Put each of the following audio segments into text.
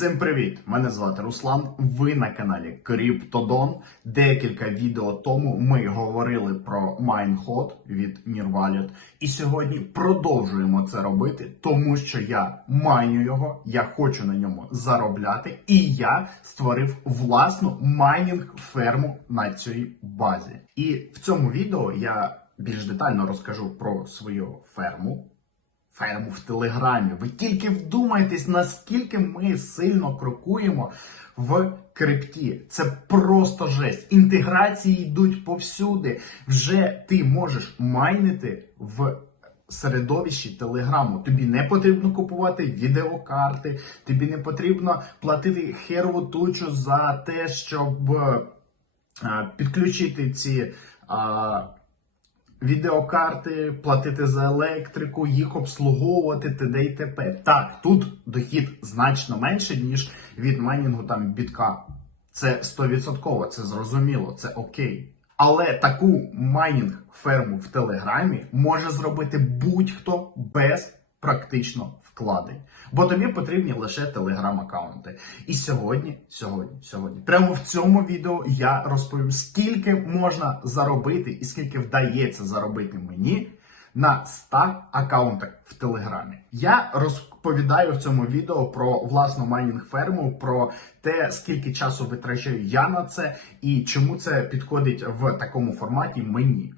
Всім привіт! Мене звати Руслан. Ви на каналі Криптодон. Декілька відео тому ми говорили про Майнход від Nirvalet. І сьогодні продовжуємо це робити, тому що я майню його, я хочу на ньому заробляти, і я створив власну майнінг ферму на цій базі. І в цьому відео я більш детально розкажу про свою ферму ферму в Телеграмі. Ви тільки вдумайтесь, наскільки ми сильно крокуємо в крипті. Це просто жесть. Інтеграції йдуть повсюди. Вже ти можеш майнити в. Середовищі Телеграму тобі не потрібно купувати відеокарти, тобі не потрібно платити херову тучу за те, щоб е, підключити ці відеокарти, платити за електрику, їх обслуговувати т.д. і т.п. Так, тут дохід значно менше, ніж від майнінгу там бітка. Це 100%, це зрозуміло, це окей. Але таку майнінг ферму в Телеграмі може зробити будь-хто без практично вкладень. Бо тобі потрібні лише телеграм-аккаунти. І сьогодні, сьогодні, сьогодні, прямо в цьому відео я розповім, скільки можна заробити і скільки вдається заробити мені на 100 аккаунтах в Телеграмі. Я розповідаю в цьому відео про власну майнінг ферму, про те, скільки часу витрачаю я на це і чому це підходить в такому форматі мені.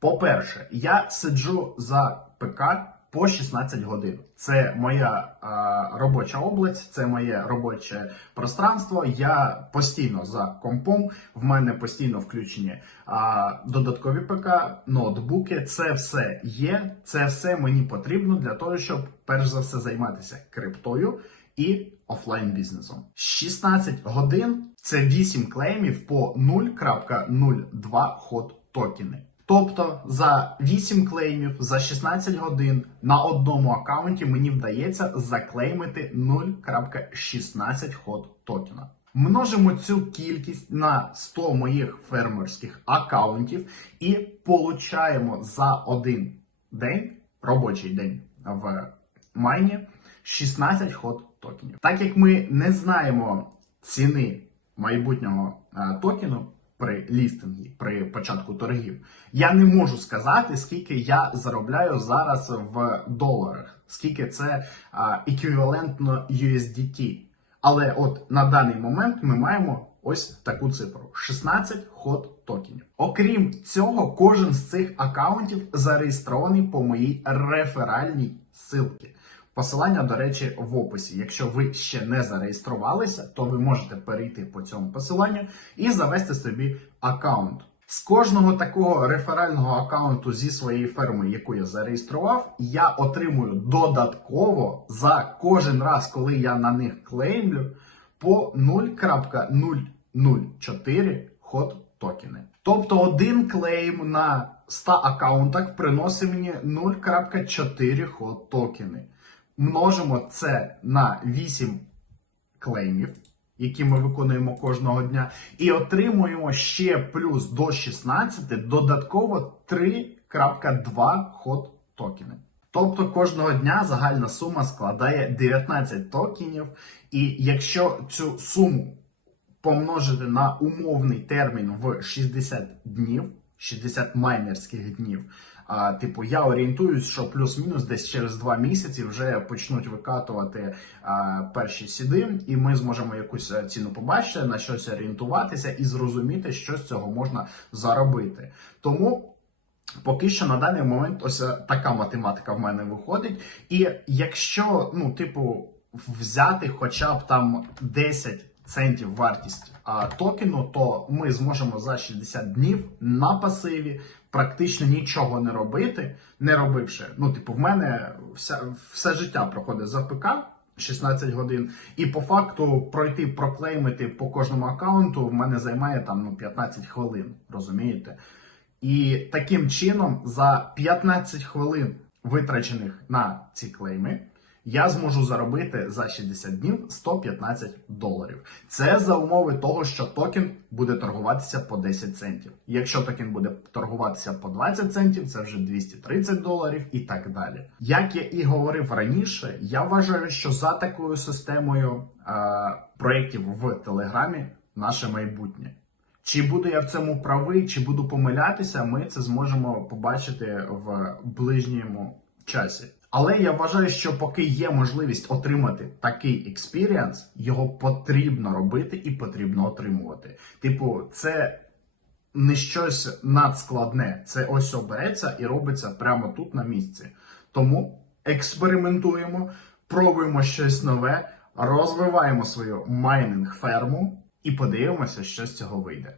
По-перше, я сиджу за ПК по 16 годин. Це моя а, робоча область, це моє робоче пространство. Я постійно за компом. В мене постійно включені а, додаткові ПК, ноутбуки. Це все є. Це все мені потрібно для того, щоб перш за все займатися криптою і офлайн бізнесом. 16 годин це 8 клеймів по 0.02 ход токени. Тобто за 8 клеймів за 16 годин на одному аккаунті мені вдається заклеймити 0.16 ход токена. Множимо цю кількість на 100 моїх фермерських аккаунтів і получаємо за один день, робочий день в майні, 16 ход токенів. Так як ми не знаємо ціни майбутнього е, токену, при лістингі, при початку торгів. Я не можу сказати, скільки я заробляю зараз в доларах, скільки це а, еквівалентно USDT. Але от на даний момент ми маємо ось таку цифру: 16 ход токенів. Окрім цього, кожен з цих аккаунтів зареєстрований по моїй реферальній ссылці. Посилання, до речі, в описі. Якщо ви ще не зареєструвалися, то ви можете перейти по цьому посиланню і завести собі аккаунт. З кожного такого реферального аккаунту зі своєї ферми, яку я зареєстрував, я отримую додатково за кожен раз, коли я на них клеймлю, по 0.004 ход токени. Тобто один клейм на 100 аккаунтах приносить мені 0.4 ход токени множимо це на 8 клеймів, які ми виконуємо кожного дня, і отримуємо ще плюс до 16 додатково 3.2 ход токени. Тобто кожного дня загальна сума складає 19 токенів, і якщо цю суму помножити на умовний термін в 60 днів, 60 майнерських днів, а, типу, я орієнтуюсь, що плюс-мінус десь через два місяці вже почнуть викатувати а, перші сіди, і ми зможемо якусь е, ціну побачити, на щось орієнтуватися і зрозуміти, що з цього можна заробити. Тому. Поки що на даний момент ось е, така математика в мене виходить. І якщо, ну, типу, взяти хоча б там 10 центів вартість а, токену, то ми зможемо за 60 днів на пасиві практично нічого не робити, не робивши. Ну, типу, в мене вся, все життя проходить за ПК. 16 годин, і по факту пройти проклеймити по кожному аккаунту в мене займає там ну 15 хвилин, розумієте? І таким чином за 15 хвилин, витрачених на ці клейми, я зможу заробити за 60 днів 115 доларів. Це за умови того, що токен буде торгуватися по 10 центів. Якщо токен буде торгуватися по 20 центів, це вже 230 доларів і так далі. Як я і говорив раніше, я вважаю, що за такою системою е, проєктів в Телеграмі наше майбутнє. Чи буду я в цьому правий, чи буду помилятися, ми це зможемо побачити в ближньому часі. Але я вважаю, що поки є можливість отримати такий експіріанс, його потрібно робити і потрібно отримувати. Типу, це не щось надскладне. Це ось обереться і робиться прямо тут на місці. Тому експериментуємо, пробуємо щось нове, розвиваємо свою майнинг ферму і подивимося, що з цього вийде.